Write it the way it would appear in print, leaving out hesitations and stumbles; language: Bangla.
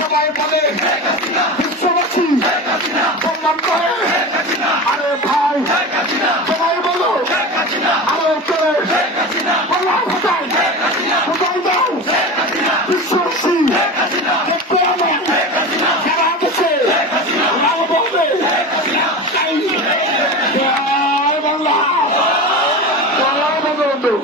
সবাই বলে বিশ্ববাসী সম্মান করে। আরে ভাই সবাই বলো আরো করে কোথায় কোথায় দাও বিশ্ববাসী দেখতে আমার সারা দেশে রাম বলবে জয় বাংলা জয় বঙ্গবন্ধু।